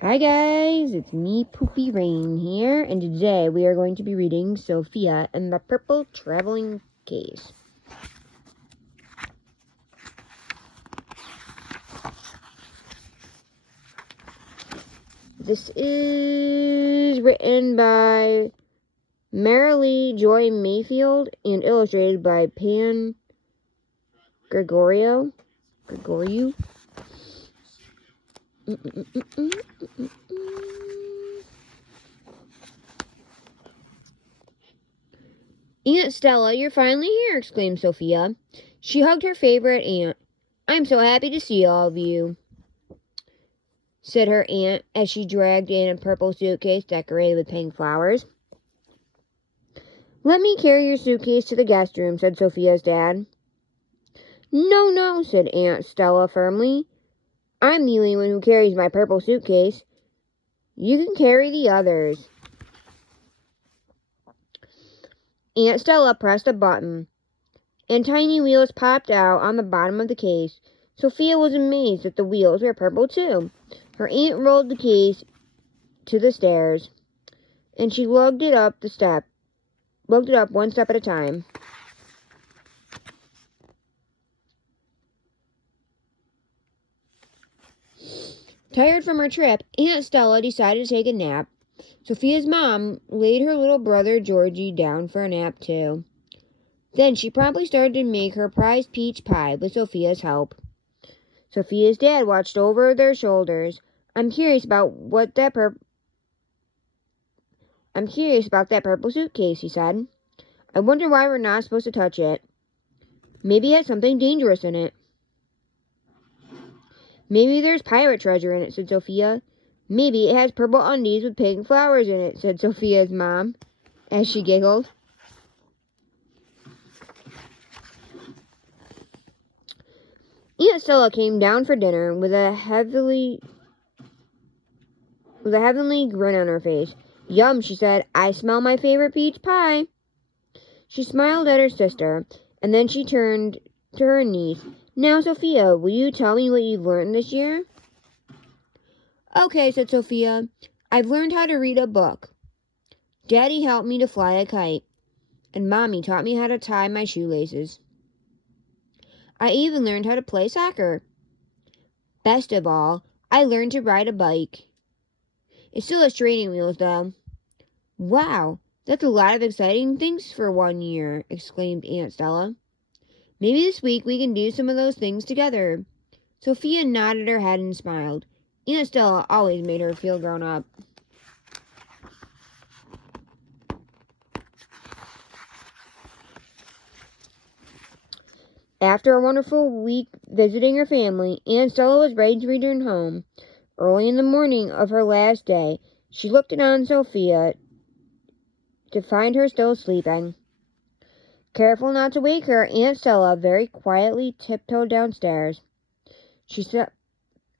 Hi guys, it's me, Poopy Rain here, and today we are going to be reading Sophia and the Purple Traveling Case. This is written by Marilee Joy Mayfield and illustrated by Pan Gregorio. Aunt Stella, you're finally here, exclaimed Sophia. She hugged her favorite aunt. I'm so happy to see all of you, said her aunt as she dragged in a purple suitcase decorated with pink flowers. Let me carry your suitcase to the guest room, said Sophia's dad. No, said Aunt Stella firmly. I'm the only one who carries my purple suitcase. You can carry the others. Aunt Stella pressed a button, and tiny wheels popped out on the bottom of the case. Sophia was amazed that the wheels were purple too. Her aunt rolled the case to the stairs, and she lugged it up one step at a time. Tired from her trip, Aunt Stella decided to take a nap. Sophia's mom laid her little brother Georgie down for a nap too. Then she promptly started to make her prized peach pie with Sophia's help. Sophia's dad watched over their shoulders. I'm curious about that purple suitcase, he said. I wonder why we're not supposed to touch it. Maybe it has something dangerous in it. Maybe there's pirate treasure in it, said Sophia. Maybe it has purple undies with pink flowers in it, said Sophia's mom, as she giggled. Aunt Stella came down for dinner with a heavenly grin on her face. Yum, she said. I smell my favorite peach pie. She smiled at her sister, and then she turned to her niece. Now, Sophia, will you tell me what you've learned this year? Okay, said Sophia. I've learned how to read a book. Daddy helped me to fly a kite, and Mommy taught me how to tie my shoelaces. I even learned how to play soccer. Best of all, I learned to ride a bike. It still has training wheels, though. Wow, that's a lot of exciting things for 1 year, exclaimed Aunt Stella. Maybe this week we can do some of those things together. Sophia nodded her head and smiled. Aunt Stella always made her feel grown up. After a wonderful week visiting her family, Aunt Stella was ready to return home. Early in the morning of her last day, she looked in on Sophia to find her still sleeping. Careful not to wake her, Aunt Stella very quietly tiptoed downstairs. She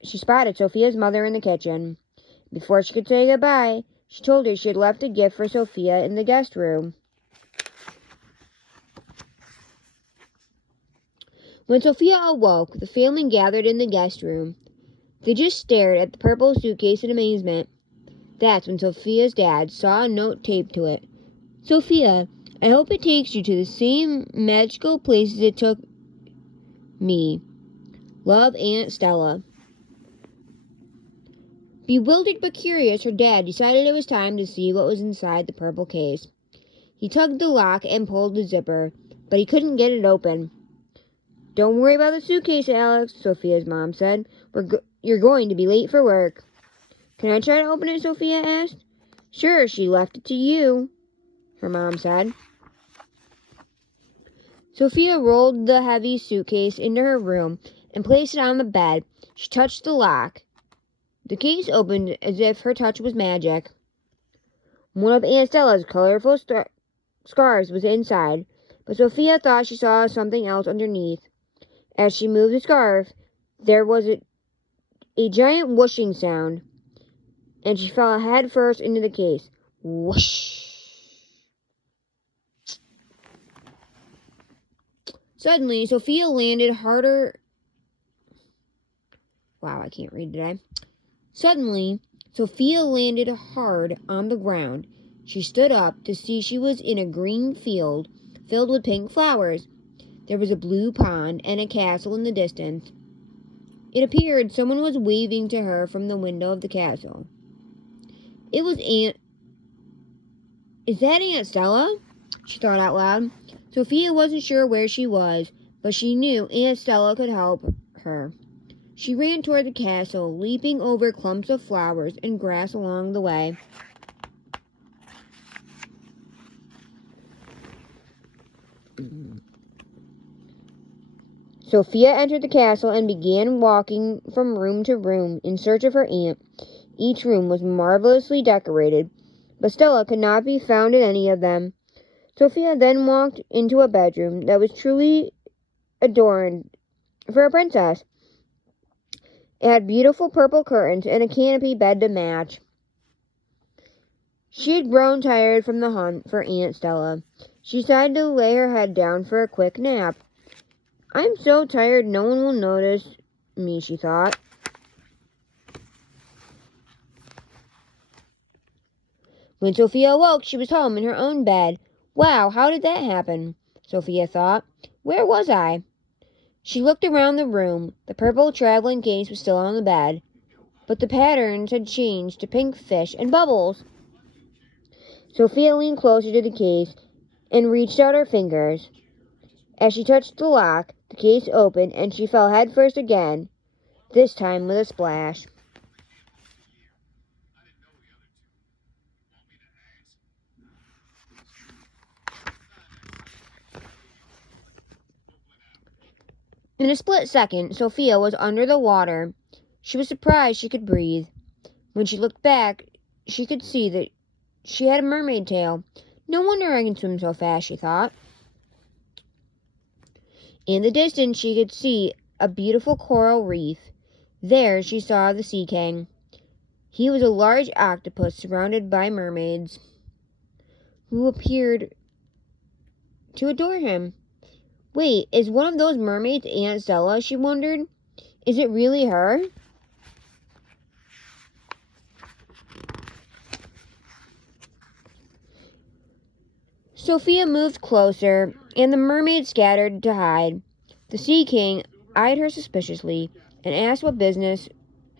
spotted Sophia's mother in the kitchen. Before she could say goodbye, she told her she had left a gift for Sophia in the guest room. When Sophia awoke, the family gathered in the guest room. They just stared at the purple suitcase in amazement. That's when Sophia's dad saw a note taped to it. Sophia, I hope it takes you to the same magical places it took me. Love, Aunt Stella. Bewildered but curious, her dad decided it was time to see what was inside the purple case. He tugged the lock and pulled the zipper, but he couldn't get it open. Don't worry about the suitcase, Alex, Sophia's mom said. You're going to be late for work. Can I try to open it, Sophia asked. Sure, she left it to you, her mom said. Sophia rolled the heavy suitcase into her room and placed it on the bed. She touched the lock. The case opened as if her touch was magic. One of Aunt Stella's colorful scarves was inside, but Sophia thought she saw something else underneath. As she moved the scarf, there was a giant whooshing sound, and she fell head first into the case. Whoosh! Suddenly, Sophia landed harder. Wow, I can't read today. Suddenly, Sophia landed hard on the ground. She stood up to see she was in a green field filled with pink flowers. There was a blue pond and a castle in the distance. It appeared someone was waving to her from the window of the castle. It was Is that Aunt Stella? She thought out loud. Sophia wasn't sure where she was, but she knew Aunt Stella could help her. She ran toward the castle, leaping over clumps of flowers and grass along the way. Sophia entered the castle and began walking from room to room in search of her aunt. Each room was marvelously decorated, but Stella could not be found in any of them. Sophia then walked into a bedroom that was truly adorned for a princess. It had beautiful purple curtains and a canopy bed to match. She had grown tired from the hunt for Aunt Stella. She decided to lay her head down for a quick nap. I'm so tired no one will notice me, she thought. When Sophia awoke, she was home in her own bed. Wow, how did that happen? Sophia thought. Where was I? She looked around the room. The purple traveling case was still on the bed, but the patterns had changed to pink fish and bubbles. Sophia leaned closer to the case and reached out her fingers. As she touched the lock, the case opened and she fell headfirst again, this time with a splash. In a split second, Sophia was under the water. She was surprised she could breathe. When she looked back, she could see that she had a mermaid tail. No wonder I can swim so fast, she thought. In the distance, she could see a beautiful coral reef. There, she saw the sea king. He was a large octopus surrounded by mermaids who appeared to adore him. Wait, is one of those mermaids Aunt Stella? She wondered. Is it really her? Sophia moved closer, and the mermaids scattered to hide. The Sea King eyed her suspiciously and asked what business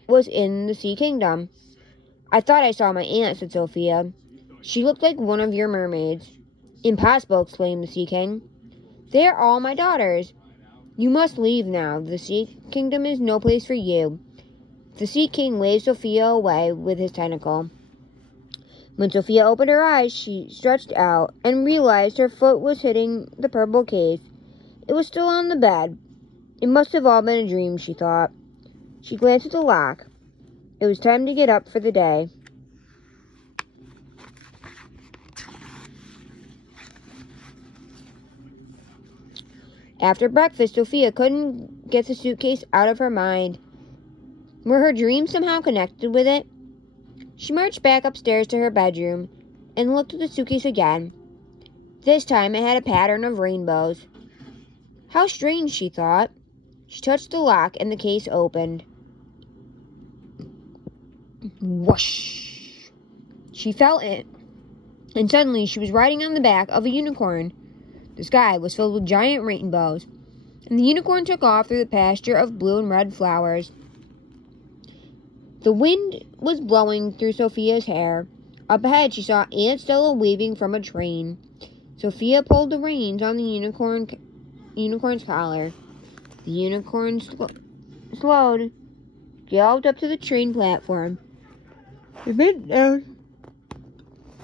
was in the Sea Kingdom. I thought I saw my aunt, said Sophia. She looked like one of your mermaids. Impossible, exclaimed the Sea King. They are all my daughters. You must leave now. The Sea Kingdom is no place for you. The Sea King waved Sophia away with his tentacle. When Sophia opened her eyes, she stretched out and realized her foot was hitting the purple case. It was still on the bed. It must have all been a dream, she thought. She glanced at the lock. It was time to get up for the day. After breakfast, Sophia couldn't get the suitcase out of her mind. Were her dreams somehow connected with it? She marched back upstairs to her bedroom and looked at the suitcase again. This time it had a pattern of rainbows. How strange, she thought. She touched the lock and the case opened. Whoosh! She fell in, and suddenly she was riding on the back of a unicorn. The sky was filled with giant rainbows, and the unicorn took off through the pasture of blue and red flowers. The wind was blowing through Sophia's hair. Up ahead, she saw Aunt Stella waving from a train. Sophia pulled the reins on the unicorn's collar. The unicorn slowed, galloped up to the train platform, and bent down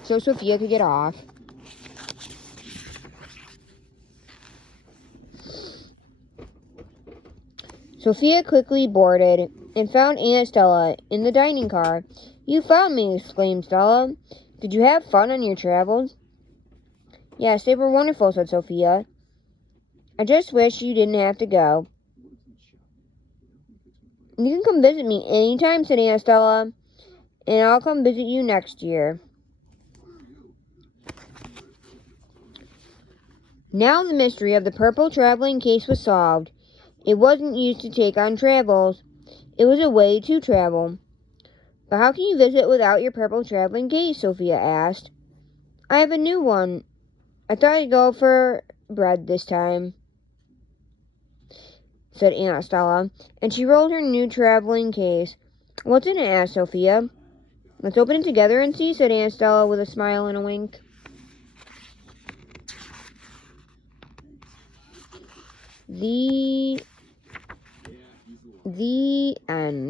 so Sophia could get off. Sophia quickly boarded and found Aunt Stella in the dining car. You found me, exclaimed Stella. Did you have fun on your travels? Yes, they were wonderful, said Sophia. I just wish you didn't have to go. You can come visit me anytime, said Aunt Stella, and I'll come visit you next year. Now the mystery of the purple traveling case was solved. It wasn't used to take on travels. It was a way to travel. But how can you visit without your purple traveling case? Sophia asked. I have a new one. I thought I'd go for bread this time, said Aunt Stella, and she rolled her new traveling case. What's in it? Asked Sophia. Let's open it together and see, said Aunt Stella with a smile and a wink. The end.